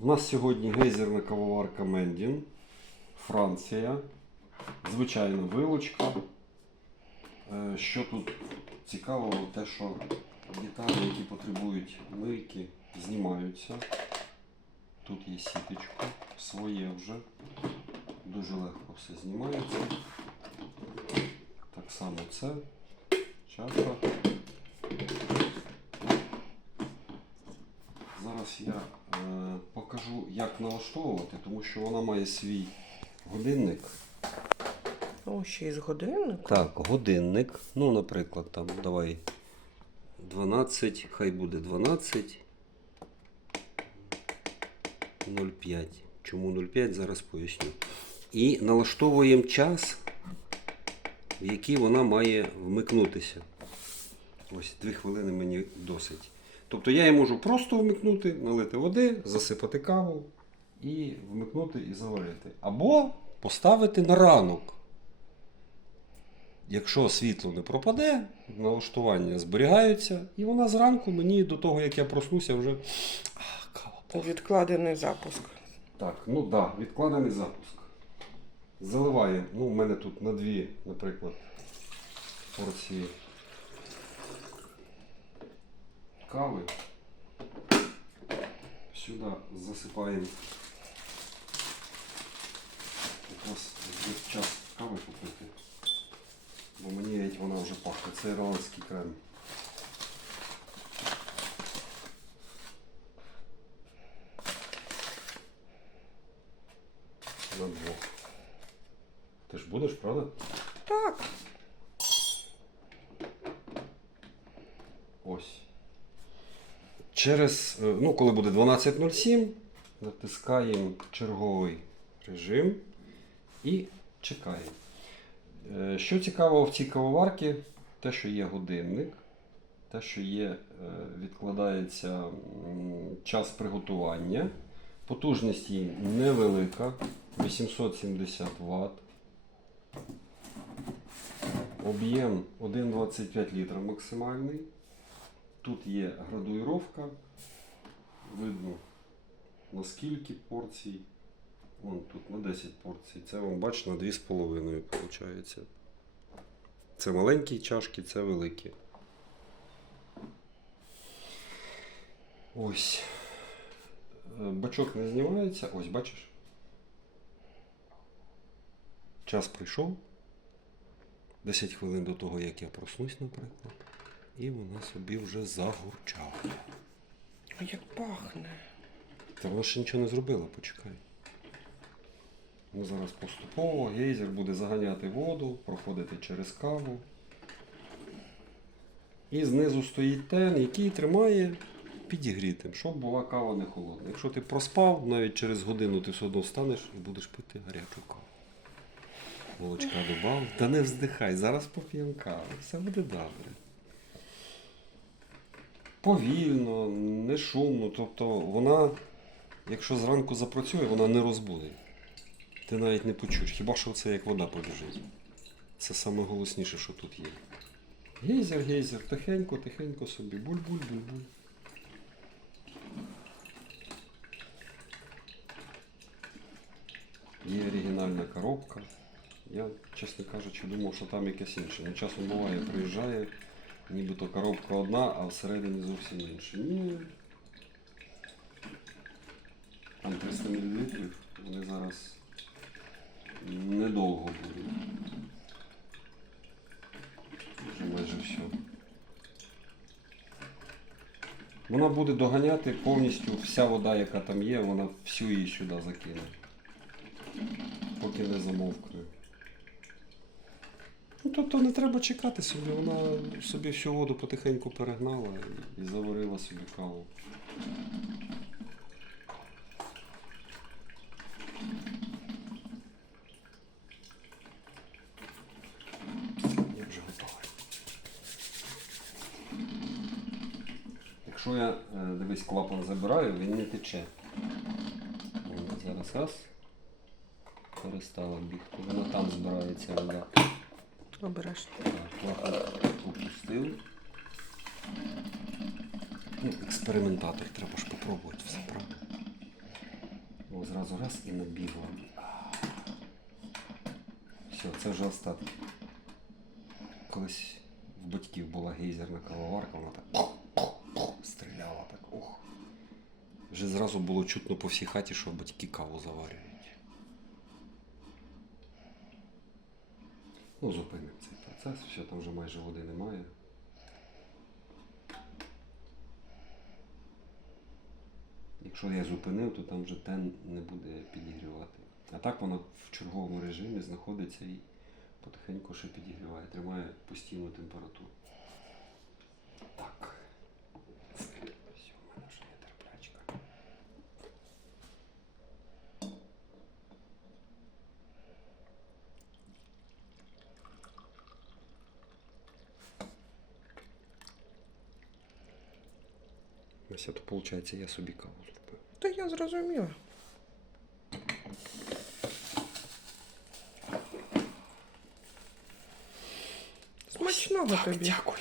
У нас сьогодні гейзерна кавоварка Мендін, Франція. Звичайна вилочка. Е, Що тут цікавого, те, що деталі, які потребують мийки, знімаються. Тут є сіточка, своє вже. Дуже легко все знімається. Так само це. Чаша. Зараз я покажу, як налаштовувати, тому що вона має свій годинник. О, ще й з годинник. Так, годинник. Ну, наприклад, там давай 12, хай буде 12. 0,5. Чому 0,5? Зараз поясню. І налаштовуємо час, в який вона має вмикнутися. Ось 2 хвилини мені досить. Тобто я її можу просто вмикнути, налити води, засипати каву і вмикнути і заварити. Або поставити на ранок. Якщо світло не пропаде, налаштування зберігаються, і вона зранку мені до того, як я проснуся, вже а, кава. Відкладений запуск. Так, ну так, да, відкладений запуск. Заливає, ну, в мене тут на дві, наприклад, порції кави. Сюди засипаємо якраз є час кави попити. Бо мені геть вона вже пахне. Це ірландський крем. На двох. Ти ж будеш, правда? Так. Ось. Через, е, ну, коли буде 12.07, натискаємо черговий режим і чекаємо. Е, Що цікаво в цій кавоварці, те, що є годинник, те, що є, е, відкладається час приготування. Потужність її невелика, 870 Вт. Об'єм 1,25 літра максимальний. Тут є градуїровка. Видно наскільки порцій. Вон тут на 10 порцій. Це вам бачите на 2,5 виходить. Це маленькі чашки, це великі. Ось. Е, Бачок не знімається. Ось, бачиш? Час прийшов. 10 хвилин до того, як я проснусь, наприклад. І вона собі вже загурчала. А як пахне. Та вона ще нічого не зробила, почекай. Ну, зараз поступово гейзер буде заганяти воду, проходити через каву. І знизу стоїть тен, який тримає підігрітим, щоб була кава не холодна. Якщо ти проспав, навіть через годину ти все одно встанеш і будеш пити гарячу каву. Молочка добав. Та не вздихай, зараз поп'ємо каву. Все буде добре. Повільно, не шумно. Тобто вона, якщо зранку запрацює, вона не розбуде. Ти навіть не почуєш. Хіба що це як вода побіжить. Це саме голосніше, що тут є. Гейзер, гейзер, тихенько, тихенько собі. Буль-буль, буль-буль. Є оригінальна коробка. Я, чесно кажучи, думав, що там якесь інше. Ну, часом буває, приїжджає, нібито коробка одна, а всередині зовсім інша. Ні. Там 300 мл, вони зараз недовго будуть. Вже майже все. Вона буде доганяти повністю вся вода, яка там є, вона всю її сюди закине. Поки не замовкне. Ну, тобто не треба чекати собі, вона собі всю воду потихеньку перегнала і- заварила собі каву. Я вже готовий. Якщо я е, дивись клапан забираю, він не тече. Зараз раз перестала бігти. Вона там збирається вода. Обережно. Так, опустив. Ну, експериментатор, треба ж попробувати все правильно. каву зразу раз і набігла. Все, це вже остатки. Колись в батьків була гейзерна кавоварка, вона так стріляла так. Ох. Вже зразу було чутно по всій хаті, що батьки каву заварюють. Ну, зупинимо цей процес, все, там вже майже води немає. Якщо я зупинив, то там вже тен не буде підігрівати. А так воно в черговому режимі знаходиться і потихеньку ще підігріває, тримає постійну температуру. Так. Ось то виходить, я собі каву зробив. Та я зрозуміла. Смачного тобі. Дякую.